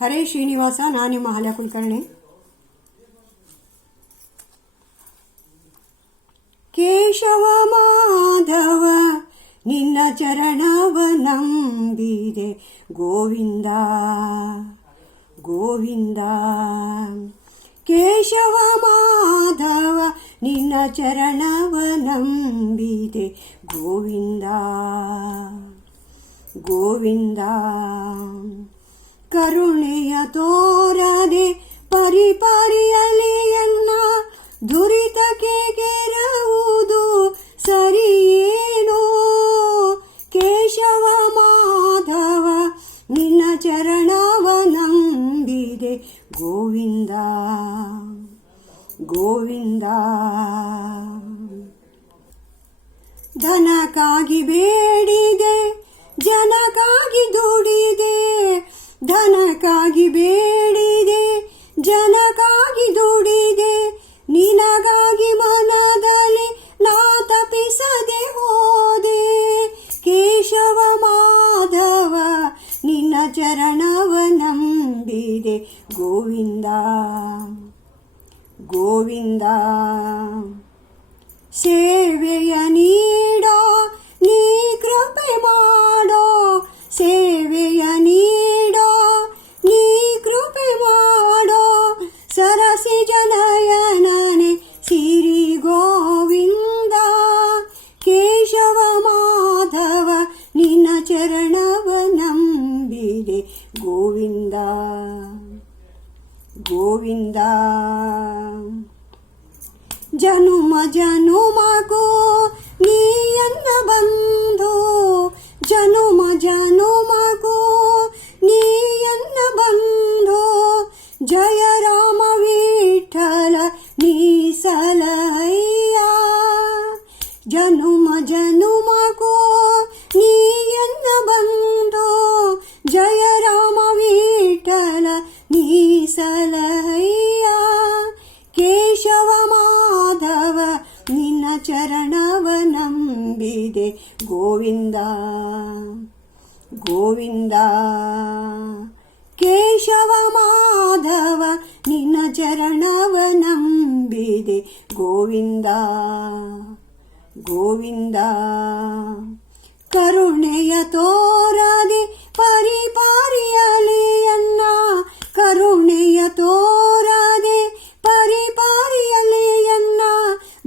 ಹರೇ ಶ್ರೀನಿವಾಸ, ನಾನು ನಿಮ್ಮ ಹಲೆ ಕುಲಕರ್ಣಿ. ಕೇಶವ ಮಾಧವ, ನಿನ್ನ ಚರಣವ ನಂಬಿದೆ ಗೋವಿಂದ. ಗೋವಿಂದ. ಕೇಶವ ಮಾಧವ, ನಿನ್ನ ಚರಣವ ನಂಬಿದೆ ಗೋವಿಂದ. ಗೋವಿಂದ. ಕರುಣೆಯ ತೋರದೆ ಪರಿಪರಿಯಲಿಯನ್ನ ದುರಿತಕ್ಕೆ ಗೆರವುದು ಸರಿಯೇನೋ? ಕೇಶವ ಮಾಧವ, ನಿನ್ನ ಚರಣವ ನಂಬಿದೆ ಗೋವಿಂದ. ಗೋವಿಂದ. ಧನಕ್ಕಾಗಿ ಬೇಡಿದೆ, ಜನಕ್ಕಾಗಿ ದುಡಿದೆ ಧನಕ್ಕಾಗಿ ಬೇಡಿದೆ, ಜನಕ್ಕಾಗಿ ದುಡಿದೆ, ನಿನಗಾಗಿ ಮನದಲ್ಲಿ ನಾ ತಪಿಸದೆ ಹೋದೆ. ಕೇಶವ ಮಾಧವ, ನಿನ್ನ ಚರಣವ ನಂಬಿದೆ. ಗೋವಿಂದ ಗೋವಿಂದ, ಸೇವೆಯ ನೀಡೋ గోవింద గోవింద. జనుమ జనుమకు నీ అన్న బంధు జనుమ జనుమకు నీ అన్న బంధు. జయ రామ విఠల నీ సలహయ్యా జనుమ జనుమ ನಿನ್ನ ಚರಣವ ನಂಬಿದೆ ಗೋವಿಂದ ಗೋವಿಂದ ಕೇಶವ ಮಾಧವ ನಿನ್ನ ಚರಣವ ನಂಬಿದೆ ಗೋವಿಂದ ಗೋವಿಂದ ಕರುಣೆಯ ತೋರದೆ ಪರಿಪಾರಿಯಲಿಯನ್ನ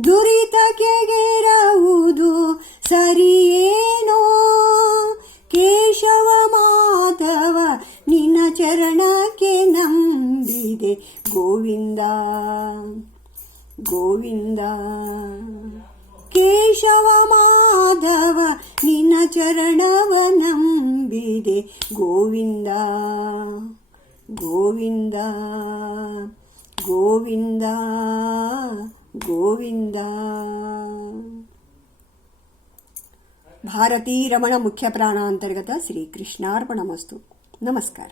ದುರಿತಕ್ಕೆ ಗೆರವುದು ಸರಿಯೇನೋ? ಕೇಶವ ಮಾಧವ ನಿನ್ನ ಚರಣಕ್ಕೆ ನಂಬಿದೆ ಗೋವಿಂದ. ಗೋವಿಂದ. ಕೇಶವ ಮಾಧವ ನಿನ್ನ ಚರಣವ ನಂಬಿದೆ ಗೋವಿಂದ. ಗೋವಿಂದ. ಗೋವಿಂದ. ಗೋವಿಂದ. ಭಾರತೀ ರಮಣ ಮುಖ್ಯ ಪ್ರಾಣ ಅಂತರ್ಗತ ಶ್ರೀಕೃಷ್ಣಾರ್ಪಣಮಸ್ತು. ನಮಸ್ಕಾರ.